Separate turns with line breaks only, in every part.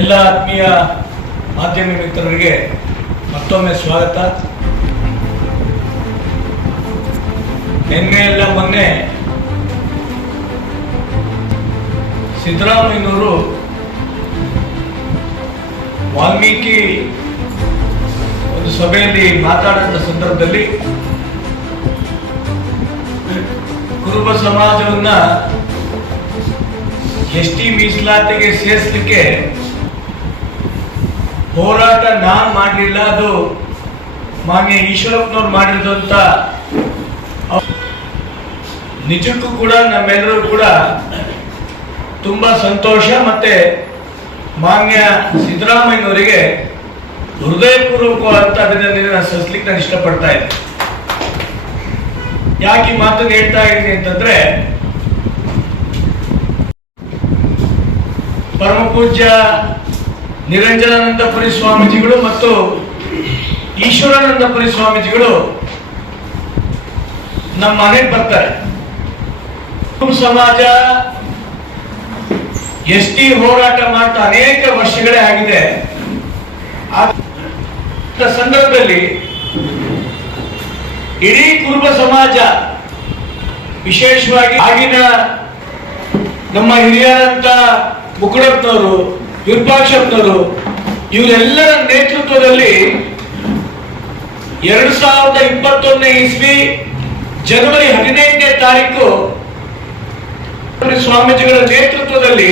ಎಲ್ಲ ಆತ್ಮೀಯ ಮಾಧ್ಯಮ ಮಿತ್ರರಿಗೆ ಮತ್ತೊಮ್ಮೆ ಸ್ವಾಗತ. ನಿನ್ನೆ ಎಲ್ಲ ಮೊನ್ನೆ ಸಿದ್ದರಾಮಯ್ಯನವರು ವಾಲ್ಮೀಕಿ ಒಂದು ಸಭೆಯಲ್ಲಿ ಮಾತಾಡಿದ ಸಂದರ್ಭದಲ್ಲಿ ಕುರುಬ ಸಮಾಜವನ್ನ ಎಸ್ ಟಿ ಮೀಸಲಾತಿಗೆ ಸೇರಿಸಲಿಕ್ಕೆ ಹೋರಾಟ ನಾನು ಮಾಡಲಿಲ್ಲ, ಅದು ಮಾನ್ಯ ಈಶ್ವರಪ್ಪನವ್ರು ಮಾಡಿರೋದು ಅಂತ. ನಿಜಕ್ಕೂ ಕೂಡ ನಮ್ಮೆಲ್ಲರೂ ಕೂಡ ತುಂಬ ಸಂತೋಷ ಮತ್ತೆ ಮಾನ್ಯ ಸಿದ್ದರಾಮಯ್ಯನವರಿಗೆ ಹೃದಯಪೂರ್ವಕವಾದಂತ ಅಭಿನಂದನೆ ಸಲ್ಲಿಸಲಿಕ್ಕೆ ನಾನು ಇಷ್ಟಪಡ್ತಾ ಇದ್ದೆ. ಯಾಕೆ ಈ ಮಾತನ್ನು ಹೇಳ್ತಾ ಇದ್ದೀನಿ ಅಂತಂದ್ರೆ ಪರಮ ನಿರಂಜನಾನಂದಪುರಿ ಸ್ವಾಮೀಜಿಗಳು ಮತ್ತು ಈಶ್ವರಾನಂದಪುರಿ ಸ್ವಾಮೀಜಿಗಳು ನಮ್ಮ ಮನೆಗೆ ಬರ್ತಾರೆ. ಸಮಾಜ ಎಸ್ ಟಿ ಹೋರಾಟ ಮಾಡ್ತಾ ಅನೇಕ ವರ್ಷಗಳೇ ಆಗಿದೆ. ಸಂದರ್ಭದಲ್ಲಿ ಇಡೀ ಕುರುಬ ಸಮಾಜ ವಿಶೇಷವಾಗಿ ಆಗಿನ ನಮ್ಮ ಹಿರಿಯರಂತ ಮುಕುಡಪ್ಪನವರು ವಿರೂಪಾಕ್ಷಪ್ಪನವರು ಇವರೆಲ್ಲರ ನೇತೃತ್ವದಲ್ಲಿ ಎರಡು ಸಾವಿರದ ಇಪ್ಪತ್ತೊಂದನೇ ಇಸ್ವಿ ಜನವರಿ ಹದಿನೈದನೇ ತಾರೀಕು ಸ್ವಾಮೀಜಿಗಳ ನೇತೃತ್ವದಲ್ಲಿ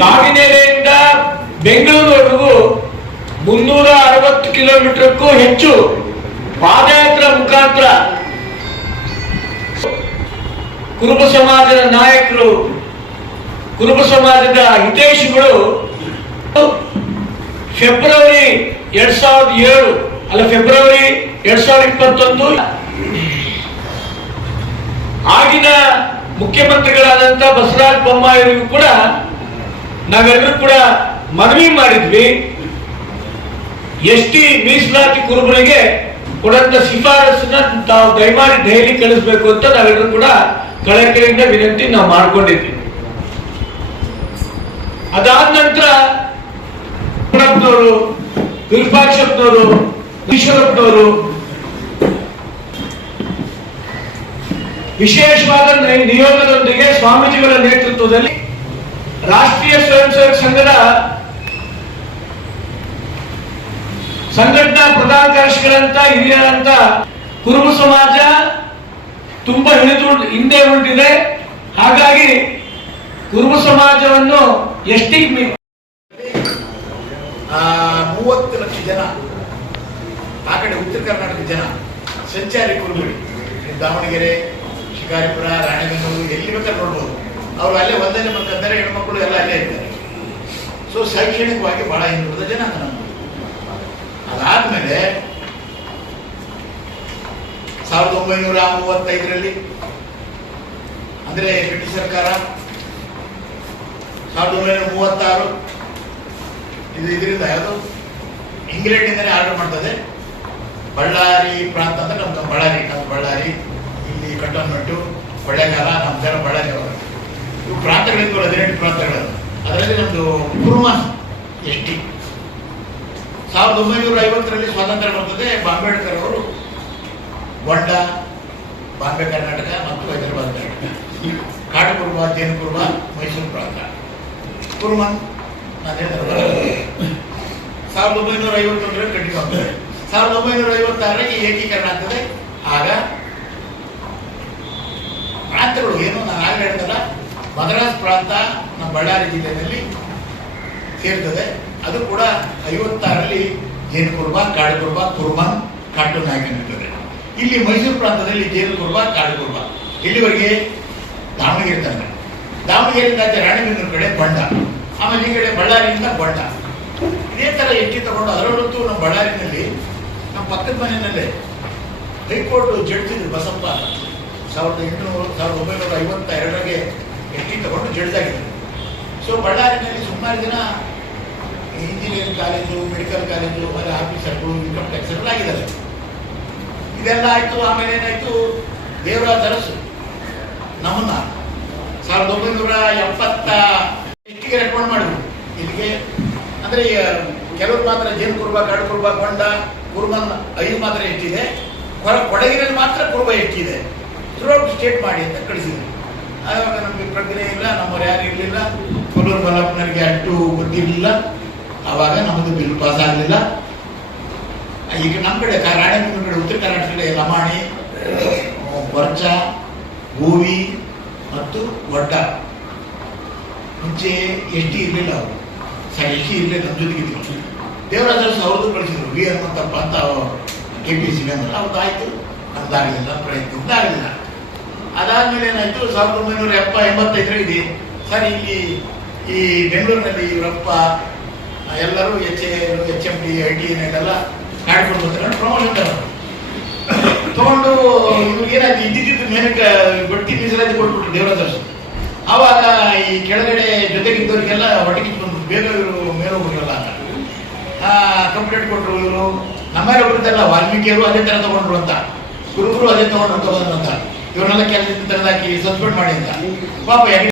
ಕಾಗಿನೆಲೆಯಿಂದ ಬೆಂಗಳೂರುವರೆಗೂ ಮುನ್ನೂರ ಅರವತ್ತು ಕಿಲೋಮೀಟರ್ಗೂ ಹೆಚ್ಚು ಪಾದಯಾತ್ರಾ ಮುಖಾಂತರ ಕುರುಬ ಸಮಾಜದ ನಾಯಕರು ಕುರುಬ ಸಮಾಜದ ಹಿತೈಷಿಗಳು ಫೆಬ್ರವರಿ ಎರಡ್ ಸಾವಿರದ ಏಳು, ಅಲ್ಲ ಫೆಬ್ರವರಿ ಎರಡ್ ಸಾವಿರದ ಇಪ್ಪತ್ತೊಂದು. ಆಗಿನ ಮುಖ್ಯಮಂತ್ರಿಗಳಾದಂತ ಬಸವರಾಜ ಬೊಮ್ಮಾಯಿಯವರಿಗೂ ಕೂಡ ನಾವೆಲ್ಲರೂ ಕೂಡ ಮನವಿ ಮಾಡಿದ್ವಿ. ಎಸ್ ಟಿ ಮೀಸಲಾತಿ ಕುರುಬರಿಗೆ ಕೊಡಂತ ಶಿಫಾರಸನ್ನ ತಾವು ದಯಮಾಡಿ ದೆಹಲಿ ಕಳಿಸ್ಬೇಕು ಅಂತ ನಾವೆಲ್ಲರೂ ಕೂಡ ಕಳಕಳಿಯಿಂದ ವಿನಂತಿ ನಾವು ಮಾಡ್ಕೊಂಡಿದ್ವಿ. ಅದಾದ ನಂತರ ಗುಣಪ್ಪನವರು ವಿರೂಪಾಕ್ಷಪ್ಪನವರು ಈಶ್ವರಪ್ಪನವರು ವಿಶೇಷವಾದ ನಿಯೋಗದೊಂದಿಗೆ ಸ್ವಾಮೀಜಿಗಳ ನೇತೃತ್ವದಲ್ಲಿ ರಾಷ್ಟ್ರೀಯ ಸ್ವಯಂ ಸೇವಕ ಸಂಘದ ಸಂಘಟನಾ ಪ್ರಧಾನ ಕಾರ್ಯದರ್ಶಿಗಳಂತ ಹಿರಿಯರಂತ ಕುರುಬ ಸಮಾಜ ತುಂಬಾ ಹಿಡಿದು ಹಿಂದೆ ಉಳಿದಿದೆ. ಹಾಗಾಗಿ ಕುರುಬ ಸಮಾಜವನ್ನು ಎಷ್ಟಿ
ಆ, ಮೂವತ್ತು ಲಕ್ಷ ಜನ ಆ ಕಡೆ ಉತ್ತರ ಕರ್ನಾಟಕದ ಜನ ಸಂಚಾರಿ ಕುರುಗಳು ದಾವಣಗೆರೆ ಶಿಕಾರಿಪುರ ರಾಣೆಬೆನ್ನೂರು ಎಲ್ಲಿ ಬೇಕಾದ್ರೆ ನೋಡ್ಬೋದು. ಅವರು ಅಲ್ಲೇ ಒಂದನೇ ಮಕ್ಕಳಿದ್ದಾರೆ ಹೆಣ್ಮಕ್ಳು ಎಲ್ಲ ಅಲ್ಲೇ ಇರ್ತಾರೆ ಸೊ ಶೈಕ್ಷಣಿಕವಾಗಿ ಬಹಳ ಹಿಂದುಳಿದ ಜನ ನಮ್ಮದು ಅದಾದ್ಮೇಲೆ ಸಾವಿರದ ಒಂಬೈನೂರ ಮೂವತ್ತೈದರಲ್ಲಿ ಅಂದ್ರೆ ಬ್ರಿಟಿಷ್ ಸರ್ಕಾರ ಸಾವಿರದ ಒಂಬೈನೂರ ಮೂವತ್ತಾರು. ಇದು ಇದರಿಂದ ಯಾವುದು? ಇಂಗ್ಲೆಂಡಿಂದಲೇ ಆರ್ಡರ್ ಮಾಡ್ತದೆ. ಬಳ್ಳಾರಿ ಪ್ರಾಂತ ಅಂದ್ರೆ ನಮ್ದು ಬಳ್ಳಾರಿ ನಮ್ಮ ಬಳ್ಳಾರಿ. ಇಲ್ಲಿ ಕಂಟೋನ್ಮೆಂಟು ಕೊಳ್ಳೇಗಾಲ ನಮ್ಮ ಜನ ಬಳ್ಳಾರಿ ಅವರು ಇವು ಪ್ರಾಂತಗಳಿಂದ ಹದಿನೆಂಟು ಪ್ರಾಂತಗಳು. ಅದರಲ್ಲಿ ನಮ್ದು ಕುರ್ಮ ಎಸ್ ಟಿ ಸಾವಿರದ ಒಂಬೈನೂರ ಐವತ್ತರಲ್ಲಿ ಸ್ವಾತಂತ್ರ್ಯ ಬರ್ತದೆ ಅಂಬೇಡ್ಕರ್ ಅವರು. ಗೊಂಡ, ಬಾಂಬೆ ಕರ್ನಾಟಕ ಮತ್ತು ಹೈದರಾಬಾದ್ ಕರ್ನಾಟಕ. ಕಾಡು ಕುರುಬ ಜೇನು ಕುರುಬ ಮೈಸೂರು ಪ್ರಾಂತ. ಕುರುಮನ್ ಸಾವಿರದ ಒಂಬೈನೂರ ಐವತ್ತೊಂದರಲ್ಲಿ ಆಗ್ತದೆ. ಸಾವಿರದ ಒಂಬೈನೂರ ಐವತ್ತಾರರಲ್ಲಿ ಏಕೀಕರಣ ಆಗ್ತದೆ. ಆಗ ಪ್ರಾಂತಗಳು ಏನು ನಾನು ಆಗ ಹೇಳ್ತಲ್ಲ ಮದ್ರಾಸ್ ಪ್ರಾಂತ ನಮ್ಮ ಬಳ್ಳಾರಿ ಜಿಲ್ಲೆಯಲ್ಲಿ ಸೇರ್ತದೆ. ಅದು ಕೂಡ ಐವತ್ತಾರಲ್ಲಿ ಜೇನು ಕುರುಬ, ಕಾಡು ಕುರುಬ ಕುರ್ಬಾನ್ ಕಾಟು ನಾಯಕ ಇರ್ತದೆ ಇಲ್ಲಿ ಮೈಸೂರು ಪ್ರಾಂತದಲ್ಲಿ ಜೇನು ಕುರುಬ, ಕಾಡು ಕುರುಬ. ಇಲ್ಲಿವರೆಗೆ ದಾವಣಗೆರೆ ತನಕ ದಾವಣಗೆರೆಯಿಂದ ರಾಣಿಬೆನ್ನೂರು ಕಡೆ ಬಂಡ ಆಮೇಲೆ ಈ ಕಡೆ ಬಳ್ಳಾರಿಯಿಂದ ಬಣ್ಣ ಇದೇ ತರ ಎಟ್ಟಿ ತಗೊಂಡು ಅದರಲ್ಲಂತೂ ನಮ್ಮ ಬಳ್ಳಾರಿನಲ್ಲಿ, ನಮ್ಮ ಪಕ್ಕದ ಮನೆಯಲ್ಲೇ ಹೈಕೋರ್ಟ್ ಜಡ್ಜ್ ಇದ್ರು ಬಸಪ್ಪ. ಸಾವಿರದ ಎಂಟುನೂರು, ಸಾವಿರದ ಒಂಬೈನೂರ ಐವತ್ತ ಎರಡರಿಗೆ ಎಟ್ಟಿ ತಗೊಂಡು ಜಡ್ಜ್ ಸೊ ಬಳ್ಳಾರಿನಲ್ಲಿ ಸುಮಾರು ಜನ ಇಂಜಿನಿಯರಿಂಗ್ ಕಾಲೇಜು ಮೆಡಿಕಲ್ ಕಾಲೇಜು ಆಮೇಲೆ ಆಫೀಸರ್ಗಳು ಇನ್ಕಮ್ ಟ್ಯಾಕ್ಸ್ ಎಲ್ಲ ಆಗಿದ್ದಾರೆ. ಇದೆಲ್ಲ ಆಯಿತು, ಆಮೇಲೆ ಏನಾಯಿತು? ದೇವರಾಜ್ ಅರಸು ನಮ್ಮನ್ನ. ಸಾವಿರದ ಒಂಬೈನೂರ ಎಪ್ಪತ್ತ ಎಷ್ಟಿಗೆ ರೆಕಮೆಂಡ್ ಮಾಡಿದ್ರು ಇಲ್ಲಿಗೆ, ಅಂದ್ರೆ ಕೆಲವು ಕೆಲವ್ರು ಮಾತ್ರ ಜೇನು ಕುರುಬ, ಕಾಡು ಕುರುಬ ಕೊಂಡ ಕುರುಬನ್ ಐದು ಮಾತ್ರ ಹೆಚ್ಚಿದೆ. ಹೊರ ಕೊಡಗಿನಲ್ಲಿ ಮಾತ್ರ ಕುರುಬ ಹೆಚ್ಚಿದೆ. ಥ್ರೂಔಟ್ ಸ್ಟೇಟ್ ಮಾಡಿ ಅಂತ ಕಳಿಸಿದ್ರು. ಆವಾಗ ನಮಗೆ ಪ್ರಜ್ಞೆ ಇಲ್ಲ, ನಮ್ಮವ್ರು ಯಾರು ಇರಲಿಲ್ಲ. ಕೊಲ್ಲೂರು ಮಲ್ಲಪ್ಪನವರಿಗೆ ಅಷ್ಟು ಗೊತ್ತಿರಲಿಲ್ಲ. ಆವಾಗ ನಮ್ಮದು ಬಿಲ್ ಪಾಸ್ ಆಗಲಿಲ್ಲ. ಈಗ ನಮ್ಮ ಕಡೆ ರಾಣೆಬೆನ್ನೂರು ಕಡೆ ಉತ್ತರ ಕರ್ನಾಟಕದಲ್ಲಿ ಕಡೆ ಲಮಾಣಿ ಕೊರ್ಚ ಭೂವಿ ಮತ್ತು ಒಡ್ಡ ಮುಂಚೆ ಎಸ್ ಟಿ ಇರಲಿಲ್ಲ ಅವರು. ಎಸ್ ಟಿ ಇರಲಿಲ್ಲ ನಮ್ಮ ಜೊತೆಗೆ ದೇವರಾಜರು ದೇವರಾಜ ಅವ್ರದ್ದು ಕಳಿಸಿದ್ರು. ವಿ ಹನುಮಂತಪ್ಪ ಅಂತ ಕೆ ಪಿ ಸಿ ಅಂದ್ರೆ ಅವ್ರದ್ದು ಆಯ್ತು. ನಮ್ದಾಗಲಿಲ್ಲ ಪ್ರಯತ್ನದಿಂದ ಆಗಲಿಲ್ಲ. ಅದಾದ್ಮೇಲೆ ಏನಾಯ್ತು? ಸಾವಿರದ ಒಂಬೈನೂರ ಎಪ್ಪ ಎಂಬತ್ತೈದರಲ್ಲಿ ಸರ್, ಇಲ್ಲಿ ಈ ಬೆಂಗಳೂರಿನಲ್ಲಿ ಇವರಪ್ಪ, ಎಲ್ಲರೂ H A, H M D, I T ಏನೆಲ್ಲ ಕಾಡ್ಕೊಂಡು ಬರ್ತಾರೆ ಪ್ರಮೋಷನ್ ತಗೊಂಡು ಇವ್ರಿಗೆ ಏನಾಯ್ತು? ಇದ್ದಿದ್ದು ಮೇನಕ್ಕೆ ಬಟ್ಟಿ ಮೀಸಲಾತಿ ಕೊಟ್ಬಿಟ್ರು ದೇವರ ಅರಸು ಆವಾಗ ಈ ಕೆಳಗಡೆ ಜೊತೆಗಿದ್ದವರಿಗೆಲ್ಲ ಒಟಗಿಟ್ಕೊಂಡು ಬೇಗ ಇವರು ಮೇಲೆ ಹೋಗಿರಲ್ಲ ಕಂಪ್ಲೇಂಟ್ ಕೊಟ್ಟರು ಇವರು. ನಮ್ಮ ಒಬ್ಬರಿದ್ದಲ್ಲ ವಾಲ್ಮೀಕಿಯವರು ಅದೇ ಥರ ತಗೊಂಡ್ರು ಅಂತ. ಗುರುಗಳು ಅದೇ ತಗೊಂಡ್ರು ತಗೊಂಡ್ರು ಅಂತ. ಇವ್ರನ್ನೆಲ್ಲ ಕೆಲಸ ತೆಗೆದಾಕಿ ಸಸ್ಪೆಂಡ್ ಅಂತ. ಪಾಪ